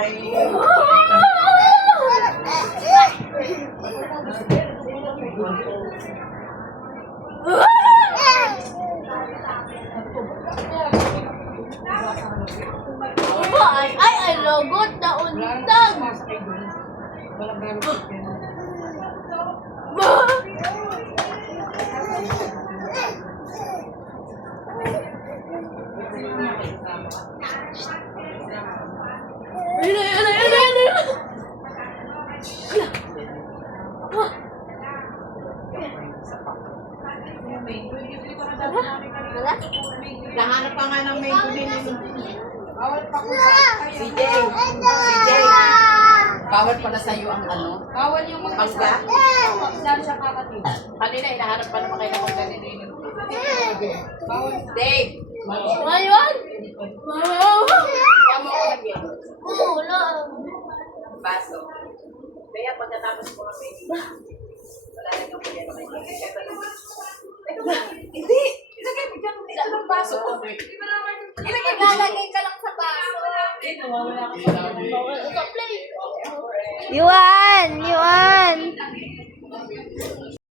kay... Ay, logot na untag. Nahanap pa nga ng mango din. Bawal pa ko sa Si Jay. Bawal pala sa'yo ang ano? Bawal yung Pangga? Saan siya kakatid? Kanina, hinahanap pa naman kayo ng magdalinin. Bawal. Dave! Ngayon? Kaya mo ako lagyan. Wala. Baso. Kaya pagkatapos ko ng baby, wala na yung pagyan na kayo. Hindi! Ilagay mo dyan. Ito ng baso. Ilagay mo dyan. Lalagay ka lang sa baso. Nawawala ka pa. Ito, play. Yuan! Yuan!